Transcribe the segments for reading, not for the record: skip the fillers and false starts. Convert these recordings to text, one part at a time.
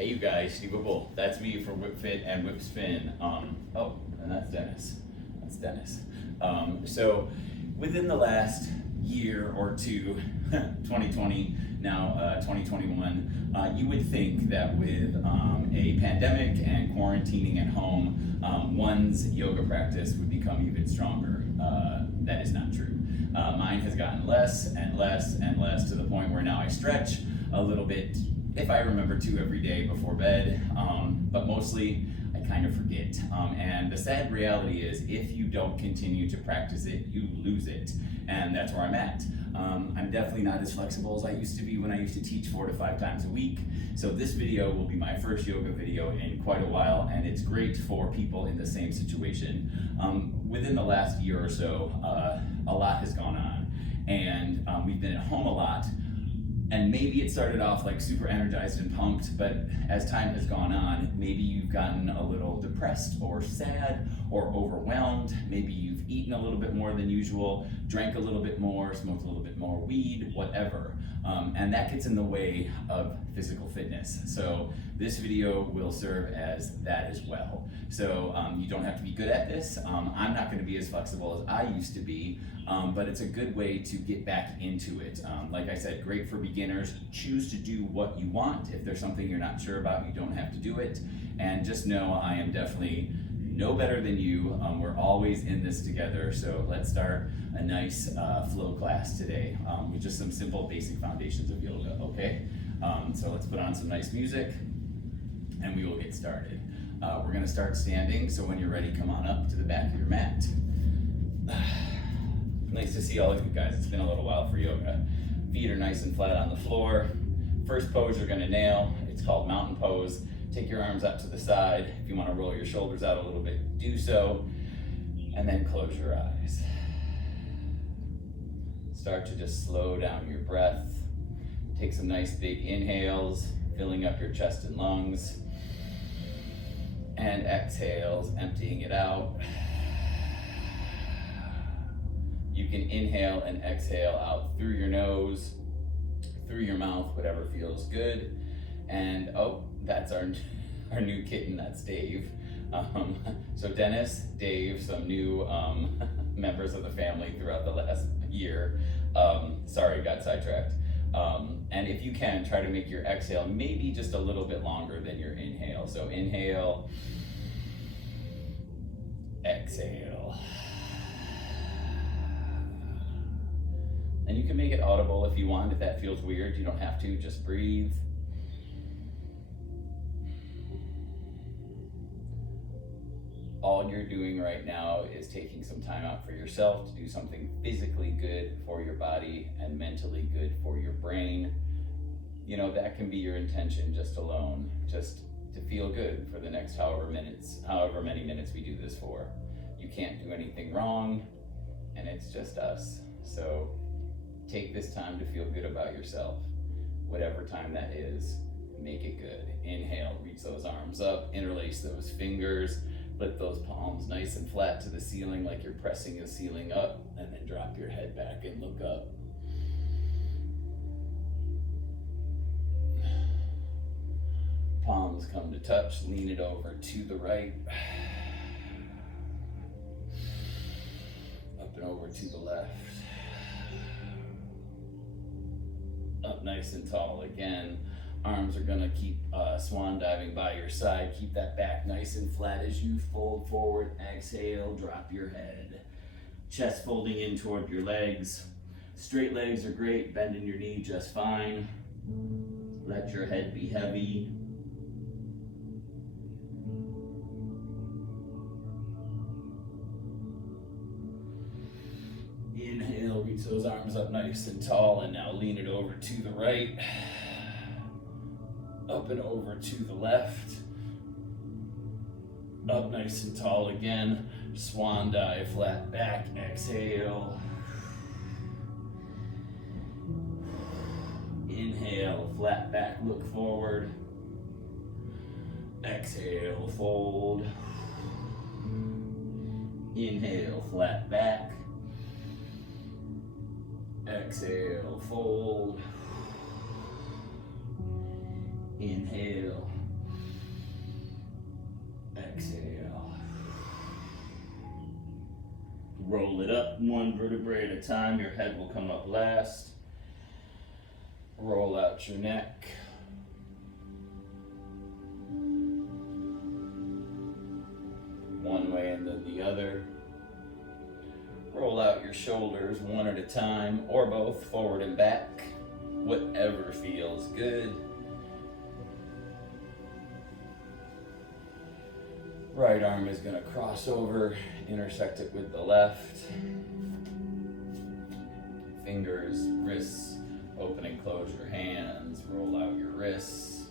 Hey you guys, Steve Whipple. That's me for WHIPFIT and Whip Spin. Oh, and that's Dennis. That's Dennis. So within the last year or two, 2020, now 2021, you would think that with a pandemic and quarantining at home, one's yoga practice would become even stronger. That is not true. Mine has gotten less and less and less to the point where now I stretch a little bit, if I remember to, every day before bed, but mostly I kind of forget. And the sad reality is if you don't continue to practice it, you lose it. And that's where I'm at. I'm definitely not as flexible as I used to be when I used to teach 4 to 5 times a week. So this video will be my first yoga video in quite a while, and it's great for people in the same situation. Within the last year or so, a lot has gone on, and we've been at home a lot. And maybe it started off like super energized and pumped, but as time has gone on, maybe you've gotten a little depressed or sad or overwhelmed. Maybe you've eaten a little bit more than usual, drank a little bit more, smoked a little bit more weed, whatever. And that gets in the way of physical fitness. So this video will serve as that as well. So you don't have to be good at this. I'm not gonna be as flexible as I used to be, but it's a good way to get back into it. Like I said, great for beginners. Choose to do what you want. If there's something you're not sure about, you don't have to do it. And just know I am definitely no better than you. We're always in this together. So let's start a nice flow class today with just some simple basic foundations of yoga, okay? So let's put on some nice music and we will get started. We're gonna start standing, so when you're ready, come on up to the back of your mat. Nice to see all of you guys. It's been a little while for yoga. Feet are nice and flat on the floor. First pose you're gonna nail. It's called mountain pose. Take your arms out to the side. If you wanna roll your shoulders out a little bit, do so. And then close your eyes. Start to just slow down your breath. Take some nice big inhales, filling up your chest and lungs. And exhales, emptying it out. You can inhale and exhale out through your nose, through your mouth, whatever feels good. And oh, that's our new kitten, that's Dave. So Dennis, Dave, some new members of the family throughout the last year. Sorry, got sidetracked. And if you can, try to make your exhale maybe just a little bit longer than your inhale. So inhale, exhale. And you can make it audible if you want. If that feels weird, you don't have to, just breathe. All you're doing right now is taking some time out for yourself to do something physically good for your body and mentally good for your brain. You know, that can be your intention just alone, just to feel good for the next however many minutes we do this for. You can't do anything wrong, and it's just us. So take this time to feel good about yourself. Whatever time that is, make it good. Inhale, reach those arms up, interlace those fingers, flip those palms nice and flat to the ceiling like you're pressing the ceiling up, and then drop your head back and look up. Palms come to touch, lean it over to the right. Up and over to the left. Up nice and tall again. Arms are gonna keep swan diving by your side. Keep that back nice and flat as you fold forward. Exhale, drop your head. Chest folding in toward your legs. Straight legs are great, bending your knee just fine. Let your head be heavy. Inhale, reach those arms up nice and tall, and now lean it over to the right. Up and over to the left. Up nice and tall again. Swan dive, flat back, exhale. Inhale, flat back, look forward. Exhale, fold. Inhale, flat back. Exhale, fold. Inhale, exhale. Roll it up one vertebrae at a time. Your head will come up last. Roll out your neck. One way and then the other. Roll out your shoulders one at a time, or both, forward and back. Whatever feels good. Right arm is going to cross over, intersect it with the left. Fingers, wrists, open and close your hands, roll out your wrists.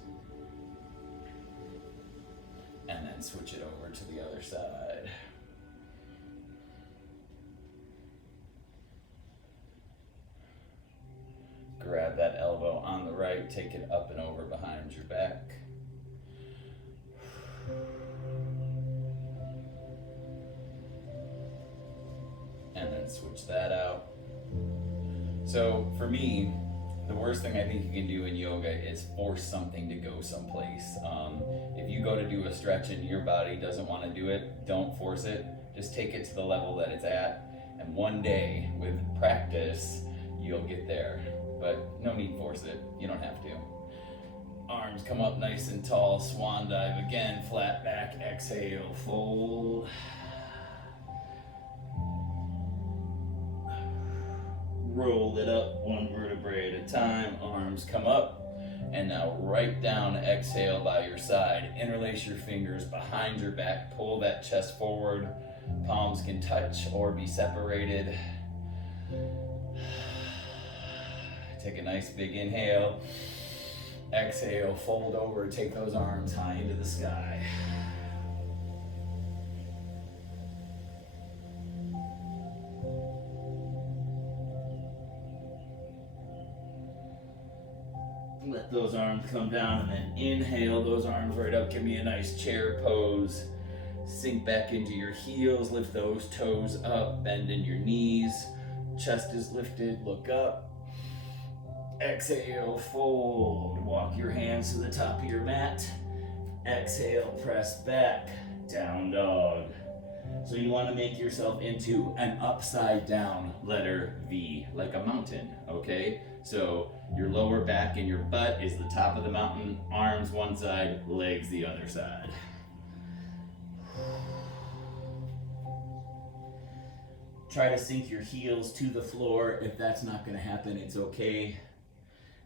And then switch it over to the other side. Grab that elbow on the right, take it up and over behind your back. And then switch that out. So for me, the worst thing I think you can do in yoga is force something to go someplace. If you go to do a stretch and your body doesn't want to do it, don't force it. Just take it to the level that it's at. And one day, with practice, you'll get there. But no need to force it. You don't have to. Arms come up nice and tall. Swan dive again. Flat back. Exhale. Fold. Roll it up one vertebrae at a time. Arms come up. And now right down, exhale by your side. Interlace your fingers behind your back. Pull that chest forward. Palms can touch or be separated. Take a nice big inhale. Exhale, fold over, take those arms high into the sky. Let those arms come down and then inhale those arms right up. Give me a nice chair pose. Sink back into your heels, lift those toes up, bend in your knees. Chest is lifted, look up. Exhale, fold. Walk your hands to the top of your mat. Exhale, press back, down dog. So you want to make yourself into an upside down letter V, like a mountain, okay? So your lower back and your butt is the top of the mountain, arms one side, legs the other side. Try to sink your heels to the floor. If that's not going to happen, it's okay.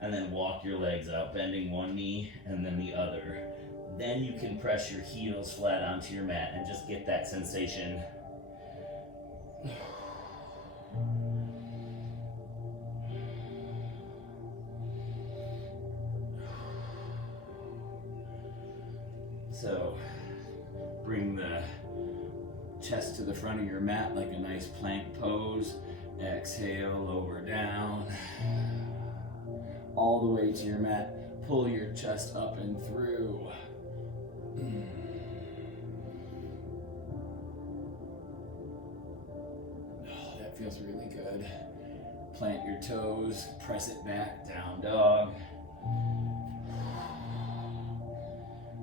And then walk your legs out, bending one knee and then the other. Then you can press your heels flat onto your mat and just get that sensation. So bring the chest to the front of your mat like a nice plank pose. Exhale, lower down. All the way to your mat. Pull your chest up and through. Oh, that feels really good. Plant your toes, press it back, down dog.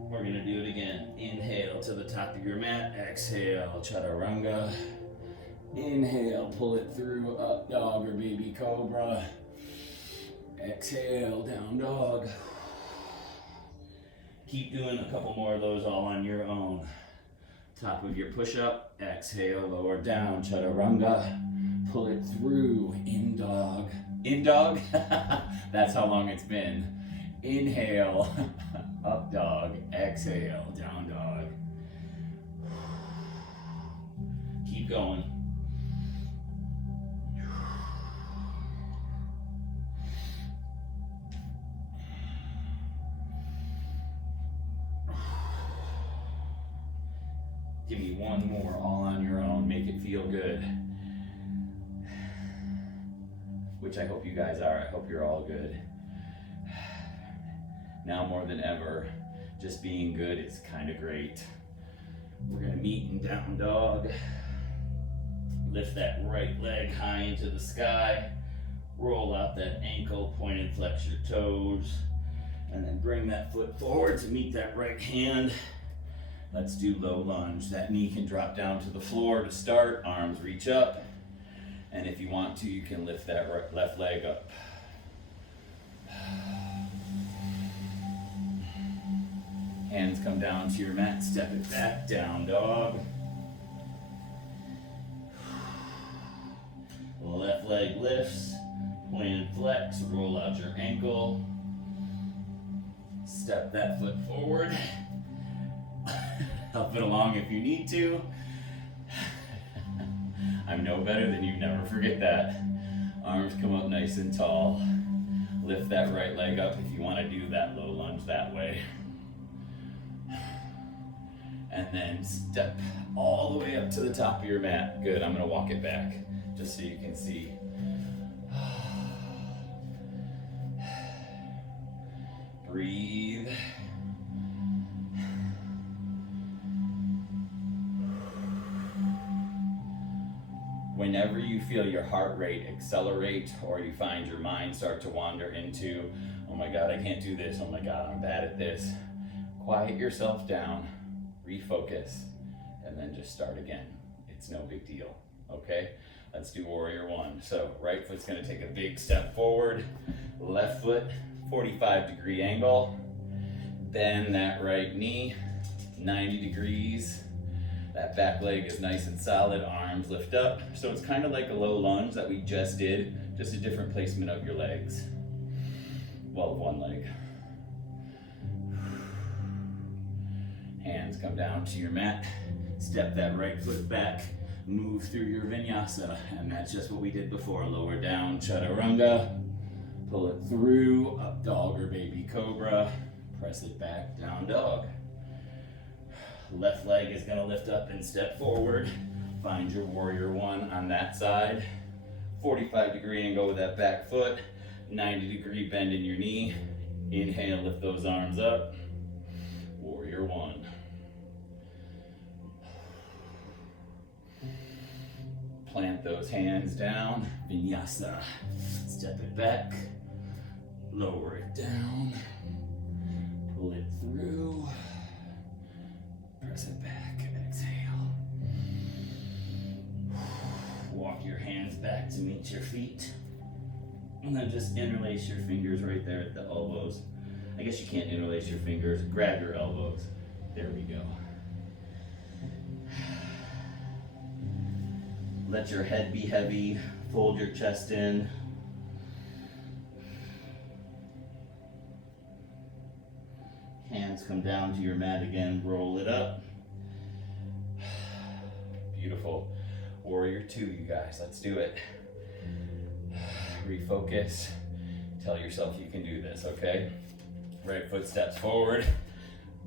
We're gonna do it again. Inhale to the top of your mat. Exhale, chaturanga. Inhale, pull it through, up dog or baby cobra. Exhale, down dog. Keep doing a couple more of those all on your own. Top of your push-up. Exhale, lower down, chaturanga. Pull it through, in dog. In dog? That's how long it's been. Inhale, up dog. Exhale, down dog. Keep going. Give me one more, all on your own. Make it feel good. Which I hope you guys are. I hope you're all good. Now more than ever, just being good is kind of great. We're gonna meet in down dog. Lift that right leg high into the sky. Roll out that ankle, point and flex your toes. And then bring that foot forward to meet that right hand. Let's do low lunge. That knee can drop down to the floor to start. Arms reach up. And if you want to, you can lift that left leg up. Hands come down to your mat. Step it back. Down dog. Left leg lifts. Pointed flex. Roll out your ankle. Step that foot forward. Help it along if you need to. I'm no better than you, never forget that. Arms come up nice and tall. Lift that right leg up if you want to do that low lunge that way. And then step all the way up to the top of your mat. Good, I'm going to walk it back just so you can see. Breathe. Whenever you feel your heart rate accelerate or you find your mind start to wander into, oh my God, I can't do this, oh my God, I'm bad at this, quiet yourself down, refocus, and then just start again. It's no big deal, okay? Let's do warrior one. So right foot's gonna take a big step forward, left foot, 45-degree angle, bend that right knee, 90 degrees. That back leg is nice and solid, arms lift up. So it's kind of like a low lunge that we just did, just a different placement of your legs. Well, one leg. Hands come down to your mat. Step that right foot back, move through your vinyasa. And that's just what we did before. Lower down, chaturanga. Pull it through, up dog or baby cobra. Press it back, down dog. Left leg is gonna lift up and step forward. Find your warrior one on that side. 45-degree angle with that back foot. 90-degree bend in your knee. Inhale, lift those arms up. Warrior one. Plant those hands down. Vinyasa. Step it back. Lower it down. Pull it through. Press it back, exhale. Walk your hands back to meet your feet. And then just interlace your fingers right there at the elbows. I guess you can't interlace your fingers. Grab your elbows. There we go. Let your head be heavy. Fold your chest in. Hands come down to your mat again, roll it up. Beautiful. Warrior two, you guys, let's do it. Refocus. Tell yourself you can do this, okay? Right foot steps forward.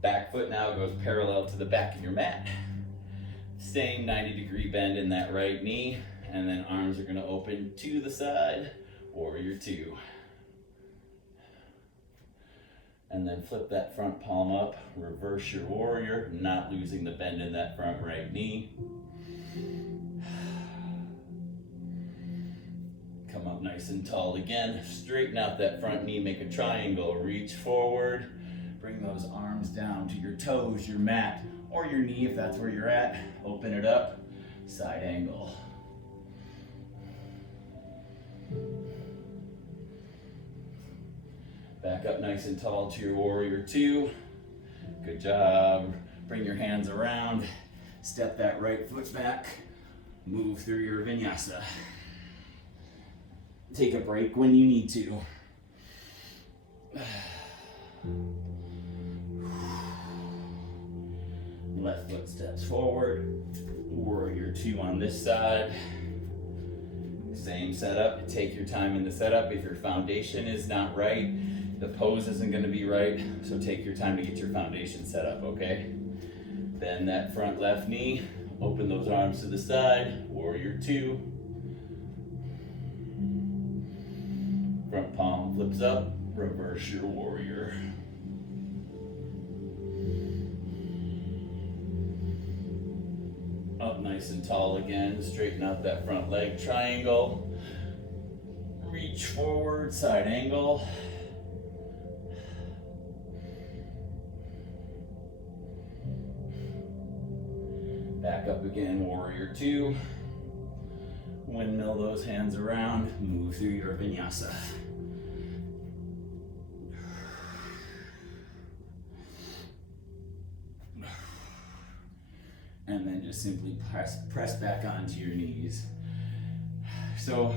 Back foot now goes parallel to the back of your mat. Same 90-degree bend in that right knee. And then arms are gonna open to the side. Warrior two. And then flip that front palm up, reverse your warrior, not losing the bend in that front right knee. Come up nice and tall again, straighten out that front knee, make a triangle, reach forward, bring those arms down to your toes, your mat, or your knee if that's where you're at. Open it up, side angle. Back up nice and tall to your warrior two. Good job. Bring your hands around. Step that right foot back. Move through your vinyasa. Take a break when you need to. Left foot steps forward. Warrior two on this side. Same setup. Take your time in the setup. If your foundation is not right, the pose isn't going to be right, so take your time to get your foundation set up, okay? Bend that front left knee, open those arms to the side, warrior two. Front palm flips up, reverse your warrior. Up nice and tall again, straighten out that front leg triangle. Reach forward, side angle. back up again, warrior two. Windmill those hands around, move through your vinyasa. And then just simply press back onto your knees. So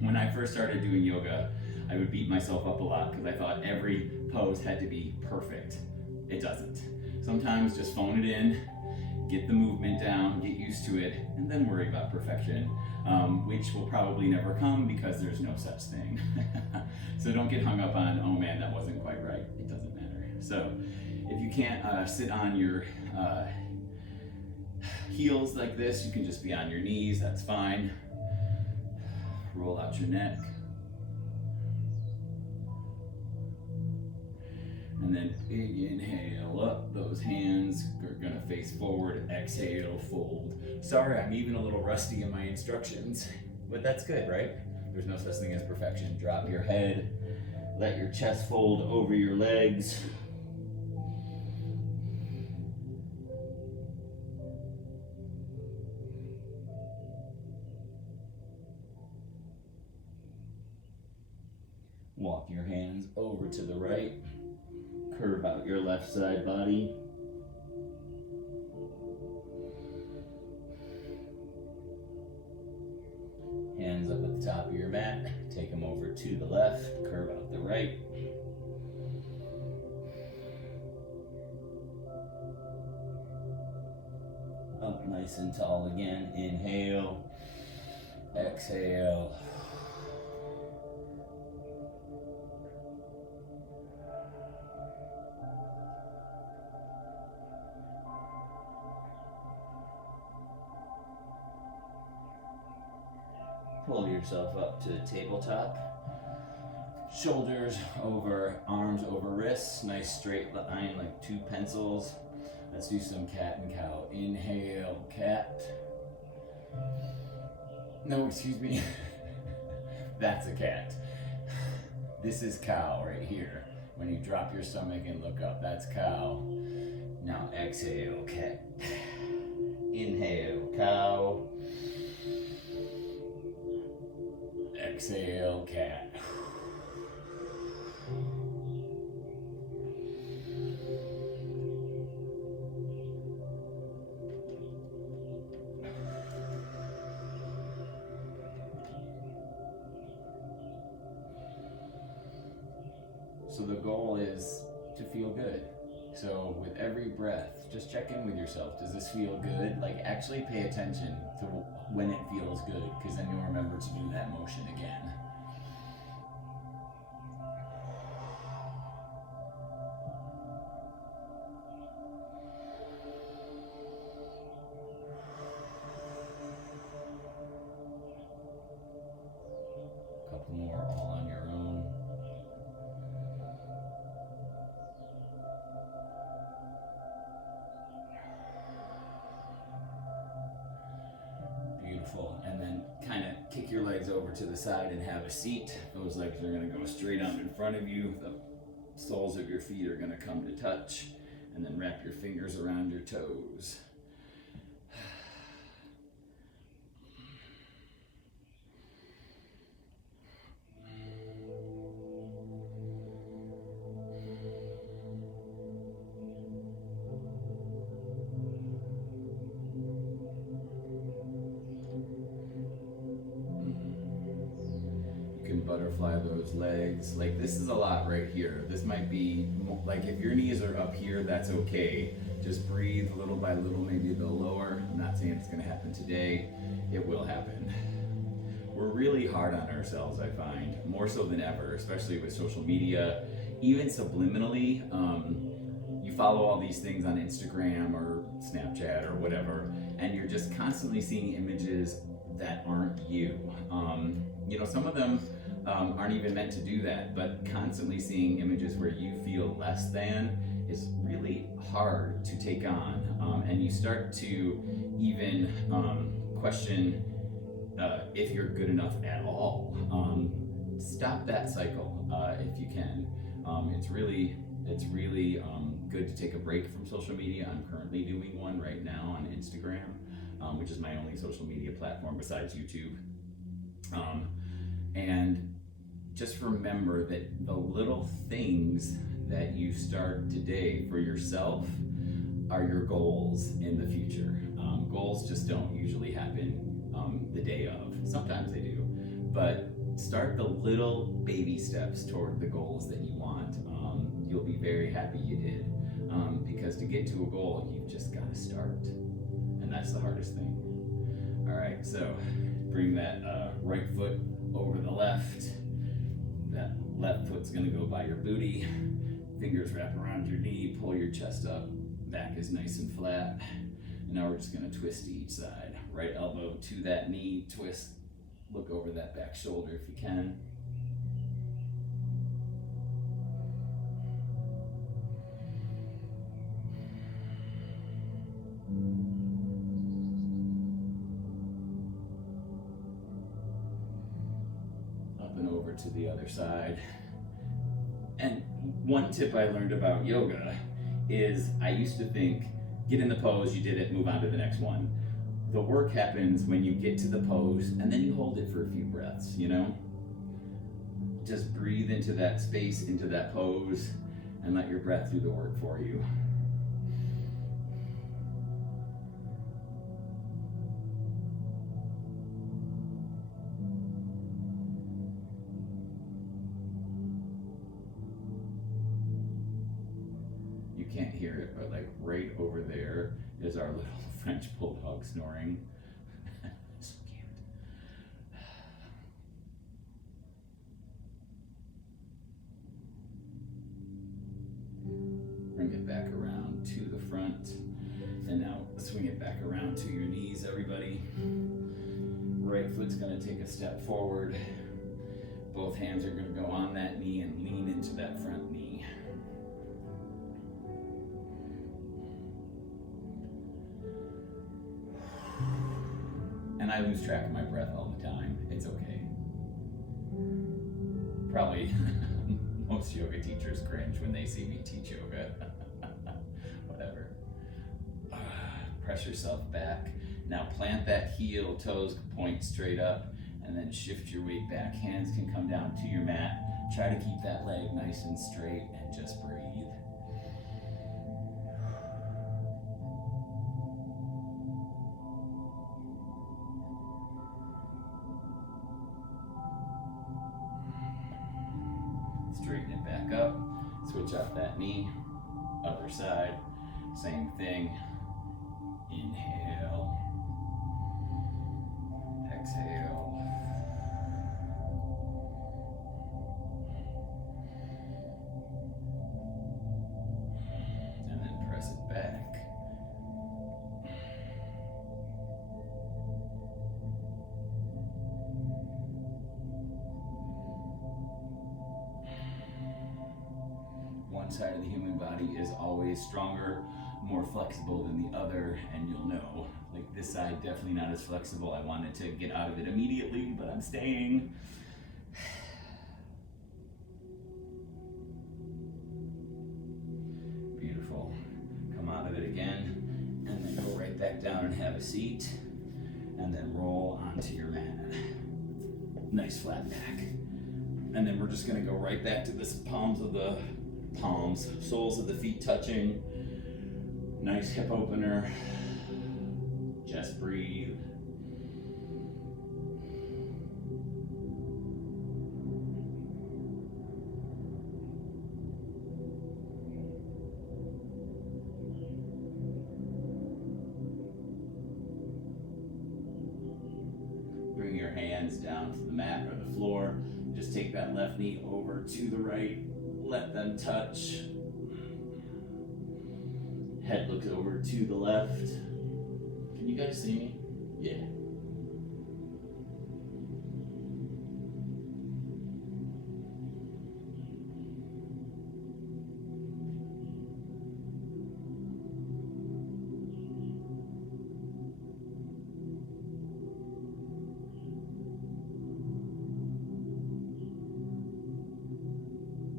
when I first started doing yoga, I would beat myself up a lot because I thought every pose had to be perfect. It doesn't. Sometimes just phone it in, get the movement down, get used to it, and then worry about perfection, which will probably never come because there's no such thing. So don't get hung up on, oh man, that wasn't quite right. It doesn't matter. So if you can't sit on your heels like this, you can just be on your knees, that's fine. Roll out your neck. And then big inhale up, those hands are gonna face forward, exhale, fold. Sorry, I'm even a little rusty in my instructions, but that's good, right? There's no such thing as perfection. Drop your head, let your chest fold over your legs. Walk your hands over to the right. Curve out your left side body. Hands up at the top of your mat. Take them over to the left. Curve out the right. Up nice and tall again. Inhale. Exhale. Pull yourself up to the tabletop. Shoulders over, arms over wrists. Nice straight line like two pencils. Let's do some cat and cow. Inhale, cat. No, excuse me. That's a cat. This is cow right here. When you drop your stomach and look up, that's cow. Now exhale, cat. Inhale, cow. Exhale, cat. So the goal is to feel good. So with every breath, just check in with yourself. Does this feel good? Like actually pay attention to when it feels good, because then you'll remember to do that motion again. A couple more all on your own. Beautiful. And then kind of kick your legs over to the side and have a seat. Those legs are going to go straight out in front of you. The soles of your feet are going to come to touch. And then wrap your fingers around your toes. Butterfly those legs. Like this is a lot right here. This might be like if your knees are up here, that's okay. Just breathe little by little, maybe the lower. I'm not saying it's going to happen today. It will happen. We're really hard on ourselves, I find, more so than ever, especially with social media, even subliminally. You follow all these things on Instagram or Snapchat or whatever, and you're just constantly seeing images that aren't you. You know, some of them aren't even meant to do that, but constantly seeing images where you feel less than is really hard to take on, and you start to even question if you're good enough at all. Stop that cycle if you can. It's really it's really good to take a break from social media. I'm currently doing one right now on Instagram, which is my only social media platform besides YouTube. And just remember that the little things that you start today for yourself are your goals in the future. Goals just don't usually happen the day of. Sometimes they do, but start the little baby steps toward the goals that you want. You'll be very happy you did, because to get to a goal, you've just got to start, and that's the hardest thing. All right, so bring that right foot over the left. That left foot's gonna go by your booty. Fingers wrap around your knee, pull your chest up, back is nice and flat. And now we're just gonna twist to each side. Right elbow to that knee, twist, look over that back shoulder if you can. Up and over to the other side. And one tip I learned about yoga is I used to think, get in the pose, you did it, move on to the next one. The work happens when you get to the pose and then you hold it for a few breaths, you know? Just breathe into that space, into that pose, and let your breath do the work for you. You can't hear it, but like right over there is our little French bulldog snoring. So cute. Bring it back around to the front. And now swing it back around to your knees, everybody. Right foot's gonna take a step forward. Both hands are gonna go on that knee and lean into that front knee. And I lose track of my breath all the time. It's okay. Probably most yoga teachers cringe when they see me teach yoga. Whatever. Press yourself back. Now plant that heel, toes point straight up, and then shift your weight back. Hands can come down to your mat. Try to keep that leg nice and straight and just breathe. Straighten it back up, switch out that knee, other side, same thing. Inhale, exhale. And then press it back. One side of the human body is always stronger, more flexible than the other, and you'll know. Like this side, definitely not as flexible. I wanted to get out of it immediately, but I'm staying. Beautiful. Come out of it again, and then go right back down and have a seat, and then roll onto your mat. Nice flat back. And then we're just gonna go right back to this soles of the feet touching. Nice hip opener. Just breathe. Bring your hands down to the mat or the floor. Just take that left knee over to the right. Let them touch. Head looks over to the left. Can you guys see me? Yeah.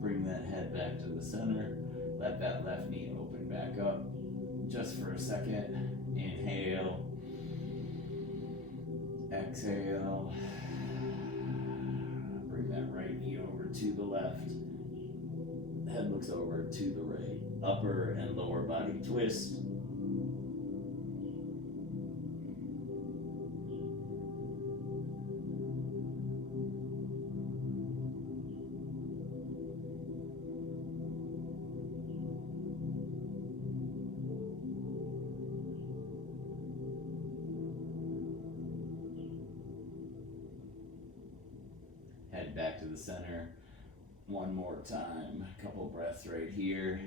Bring that head back to the center. Let that left knee open back up just for a second. Inhale. Exhale. Bring that right knee over to the left. Head looks over to the right. Upper and lower body twist. Head back to the center. One more time. A couple breaths right here.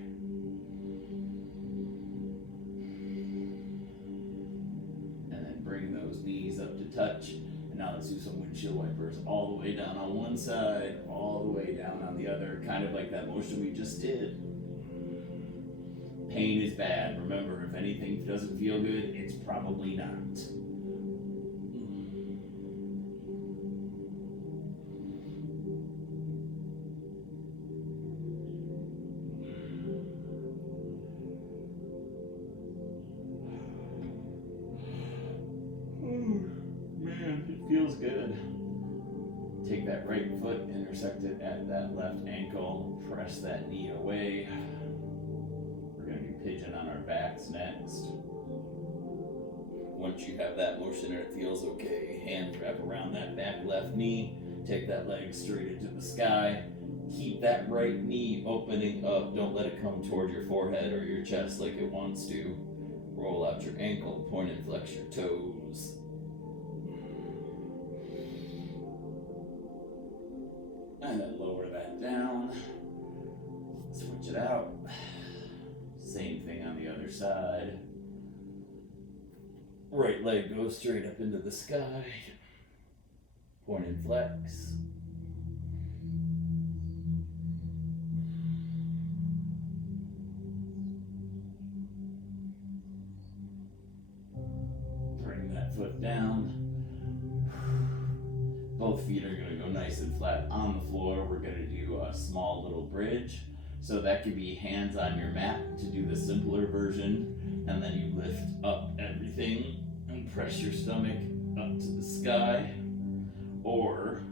And then bring those knees up to touch. And now let's do some windshield wipers all the way down on one side, all the way down on the other, kind of like that motion we just did. Pain is bad. Remember, if anything doesn't feel good, it's probably not. Man, it feels good. Take that right foot, intersect it at that left ankle, press that knee away. We're going to do pigeon on our backs next. Once you have that motion and it feels okay, hand wrap around that back left knee, take that leg straight into the sky. Keep that right knee opening up. Don't let it come toward your forehead or your chest like it wants to. Roll out your ankle, point and flex your toes. And then lower that down. Switch it out. Same thing on the other side. Right leg goes straight up into the sky. Point and flex. Bring that foot down. Both feet are going to go nice and flat on the floor. We're going to do a small little bridge. So that could be hands on your mat to do the simpler version. And then you lift up everything and press your stomach up to the sky. Or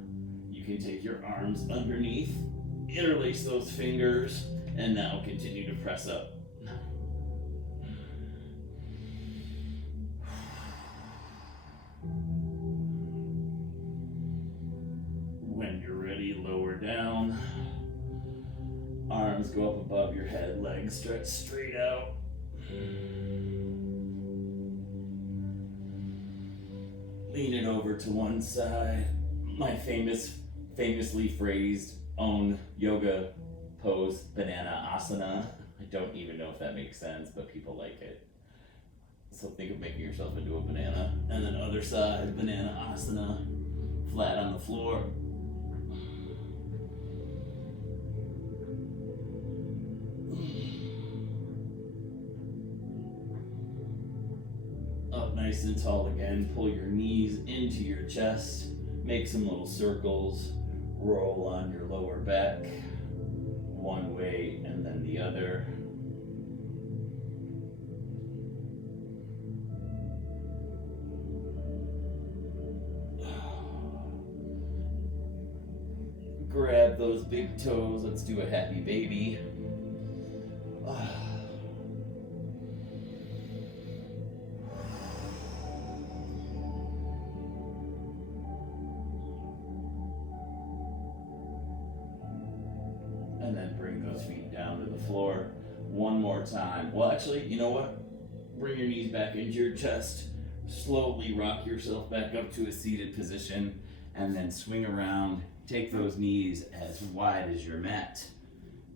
you can take your arms underneath, interlace those fingers, and now continue to press up. When you're ready, lower down. Arms go up above your head, legs stretch straight out. Lean it over to one side. My famously phrased own yoga pose, banana asana. I don't even know if that makes sense, but people like it. So think of making yourself into a banana. And then other side, banana asana, flat on the floor. Up nice and tall again. Pull your knees into your chest. Make some little circles. Roll on your lower back. One way and then the other. Grab those big toes. Let's do a happy baby. And then bring those feet down to the floor one more time. Well, actually, you know what? Bring your knees back into your chest. Slowly rock yourself back up to a seated position and then swing around. Take those knees as wide as your mat.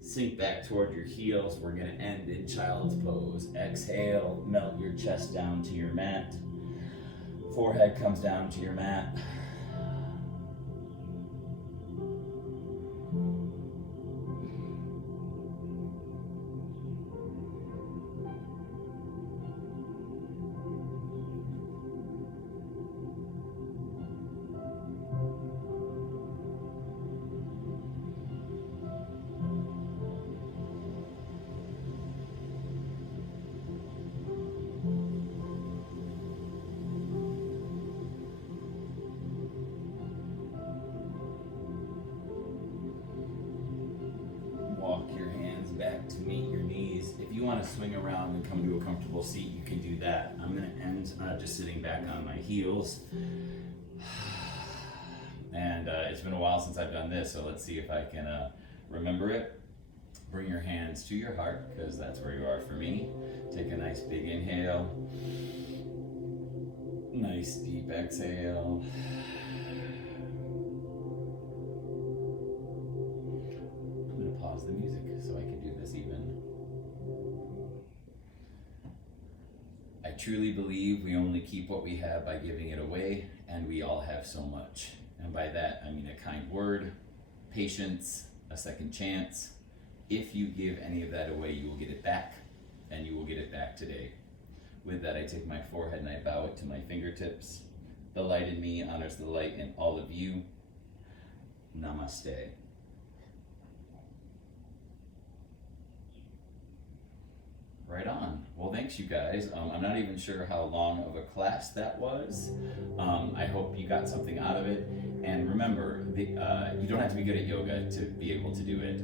Sink back toward your heels. We're going to end in child's pose. Exhale, melt your chest down to your mat. Forehead comes down to your mat. you want to swing around and come to a comfortable seat, you can do that. I'm going to end just sitting back on my heels. And it's been a while since I've done this, so let's see if I can remember it. Bring your hands to your heart, because that's where you are for me. Take a nice big inhale. Nice deep exhale. I'm going to pause the music so I can do this even. I truly believe we only keep what we have by giving it away, and we all have so much. And by that, I mean a kind word, patience, a second chance. If you give any of that away, you will get it back, and you will get it back today. With that, I take my forehead and I bow it to my fingertips. The light in me honors the light in all of you. Namaste. Right on. Well, thanks you guys. I'm not even sure how long of a class that was. I hope you got something out of it. And remember, you don't have to be good at yoga to be able to do it.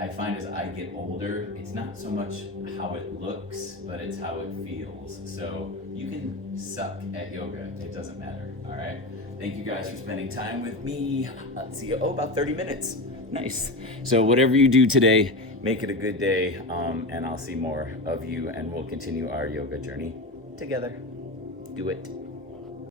I find as I get older, it's not so much how it looks, but it's how it feels. So you can suck at yoga. It doesn't matter. All right. Thank you guys for spending time with me. Let's see. Oh, about 30 minutes. Nice. So whatever you do today, make it a good day, and I'll see more of you, and we'll continue our yoga journey together. Do it.